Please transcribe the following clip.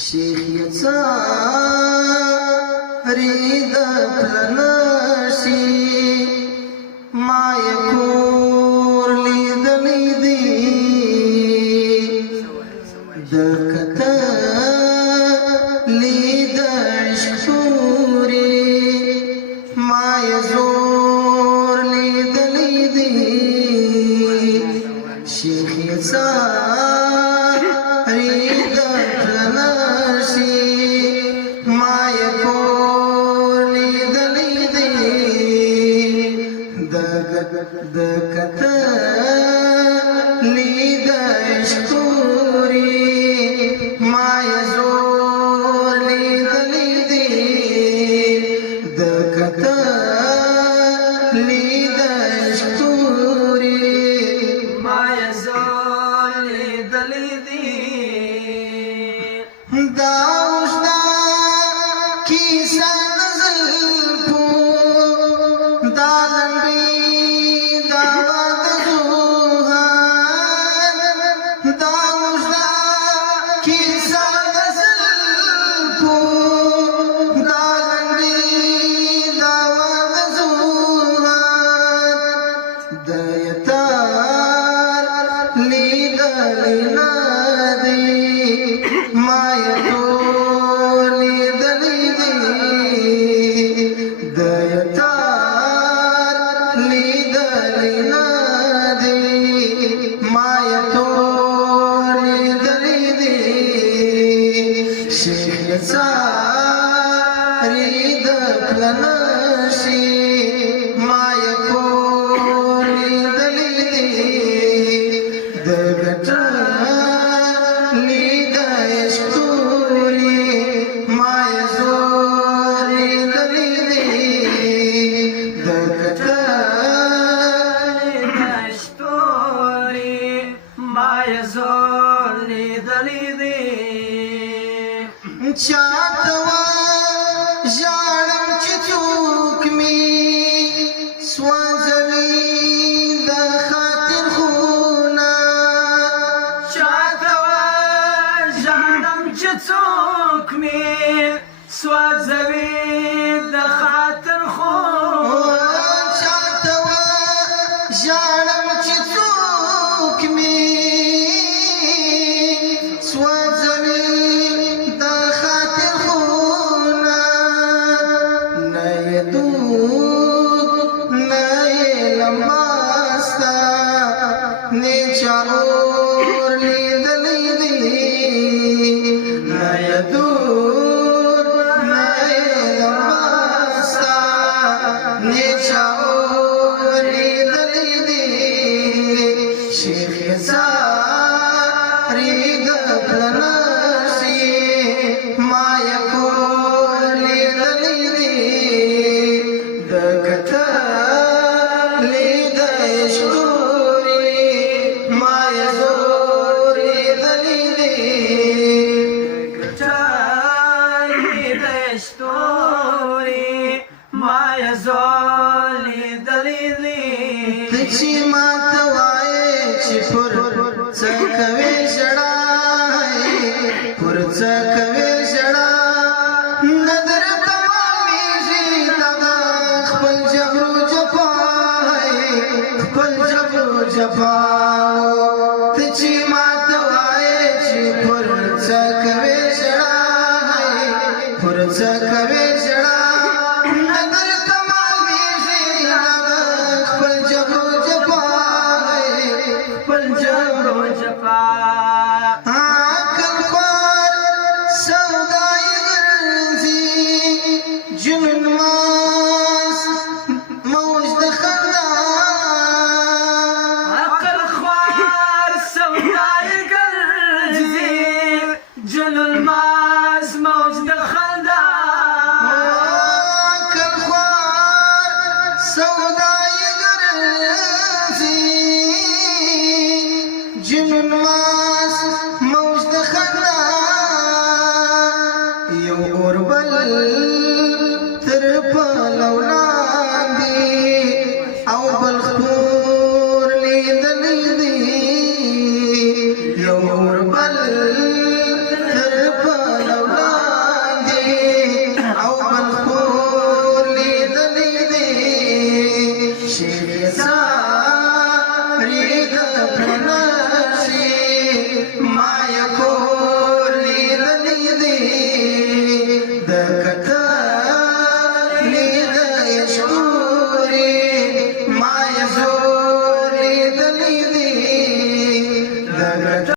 شیخ یڅاری د پلنشي ما یکور لیدلی دی د کتلی د عشق توري ما یزور لیدلی دی شیخ یڅاری د پلنشي ما یکور لیدلی دی د کتلی د عشق توري ما یزور لیدلی دی د کتلی د عشق توري ما یزور لیدلی دی دا اوسدا کیسه نزل پو دا لنډی دا د زوهان دا اوسدا کیسه نزل پو دا لنډی دا د زوهان د یتار لیدلی نادي ما یتور لیدلی دی د یتار لیدلی نادي ما یتور لیدلی دی شیخ یڅاری د پلنشي ما یکور لیدلی دی د ګټلی د عشق توري ما یزور لیدلی دی د ګټلی د عشق توري ما یزور لیدلی دی چاته ژاړم چې څوک مې سوځوي د خاطر خونه چاته ژاړم چې څوک مې سوځوي د خاطر خونه چاته ژاړم چې څوک مې سوځوي د خاطر خونه نه یې دود نه یې لمباستا نه چا اور لیدلی دی نه یې دود نه یې لمباستا نه چا اور لیدلی دی شیخ یڅاری د پلنشي ما یکور لیدلی دی د کتلی د عشق توري ما یزور لیدلی دی ګټلی د عشق توري ما یزور لیدلی دی ته چې ماته وایې چې پر څه کوې ژړا پر څه کوې ژړا نظر ته معلومیږي دغه خپل جبر و جفا خپل جبر و جفا ته چې ماته وایې چې پر څه کوې ژړا پر څه کوې ژړا نظر ته معلومیږي دغه خپل جبر و جفا خپل جبر و جفا عقل خوار سودای ګرځي جنون ماس موج د خندا عقل خوار سودای ګرځي جنون ما